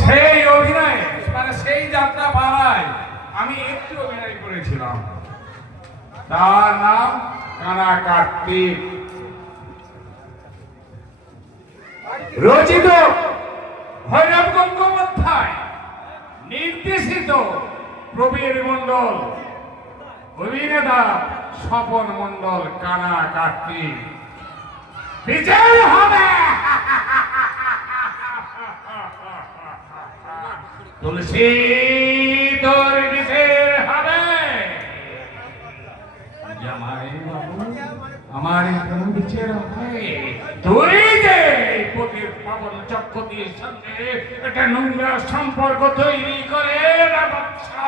সেই অভিনয় মানে সেই যাত্রা পাড়ায় আমি একটু অভিনয় করেছিলাম। তার নাম কানা কার্তিক, রচিত ভৈরব গঙ্গোপাধ্যায়, নির্দেশিত প্রবীর মণ্ডল, অভিনেতা স্বপন মণ্ডল। কানা কার্তিক বিজয় হবে। তুলসী তোর বিজয় হবে। জামাই বাবু আমার এখন বিচার হবে। তুই যে পতির পাবন চক্রবর্তীর সঙ্গে একটা নোংরা সম্পর্ক তৈরি করে না বাচ্চা।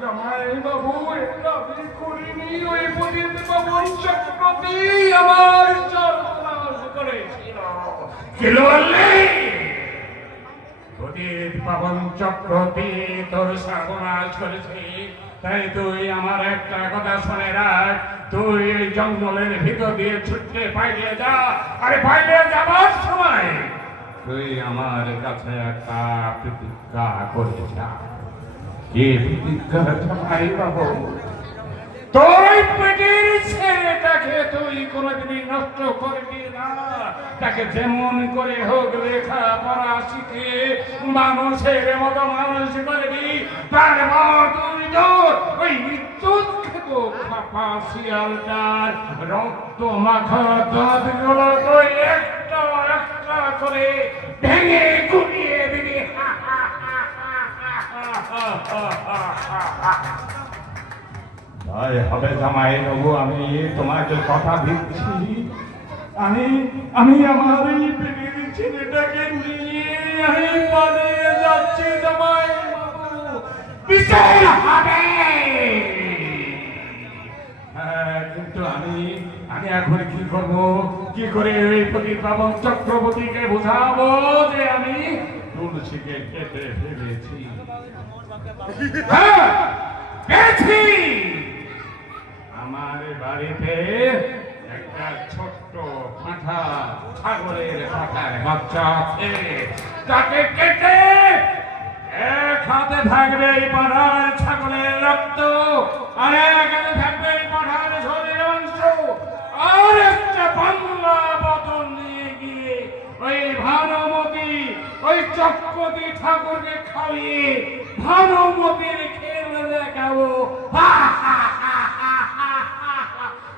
জামাই বাবু এটা আমি করিনি। ওই পতির পাবন চক্রবর্তী আমার সর্বনাশ করেছিল। কি বললি? পতির পাবন চক্রবর্তী তোর সর্বনাশ করেছে। তাই তুই আমার একটা কথা শুনে রাখ, তুই এই জঙ্গলের ভিতর দিয়ে ছুটে পাইলে যা। আরে পাইলে যাবার সময় তুই আমার কাছে একটা প্রতিজ্ঞা করে যা। কি প্রতিজ্ঞা জামাই বাবু? তোর পেটের ছেলেটাকে তুই কোনোদিনই নষ্ট করবি না। তাকে যেমন করে হোক লেখাপড়া শিখে মানুষের মতো মানুষ করবি। তারপর তুই তো ওই বিদ্যুৎ খেত খাপা শিয়ালটার রক্ত মাখা দাঁতগুলো তুই একটা একটা করে ভেঙে গুড়িয়ে দিবি। তাই হবে জামাই বাবু, আমি তোমাকে কথা দিচ্ছি। আমি আমার এই পেটের ছেলেটাকে নিয়ে আমি পালিয়ে যাচ্ছি জামাই বাবু। বিচার হবে। হ্যাঁ, কিন্তু আমি এখন কি করব? কি করে ওই পতির পাবন চক্রবর্তীকে বোঝাবো যে আমি তুলসীকে কেটে ফেলেছি? হ্যাঁ, পেয়েছি। আমার বাড়িতে একটা ছোট্ট পাঁঠা, ছাগলের পাঁঠার বাচ্চা আছে। তাকে কেটে এক হাতে থাকবে এই পাঁঠার ছাগলের রক্ত, আর এক হাতে থাকবে এই পাঁঠার শরীরের অংশ, আর একটা বাংলা বোতল নিয়ে গিয়ে ওই ভানুমতি, ওই চক্রবর্তী ঠাকুরকে খাইয়ে ভানুমতির খেল দেখাবো। হা হা হা হা হা হা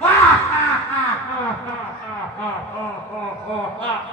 হা হা হা হা হা হা হা হা হা।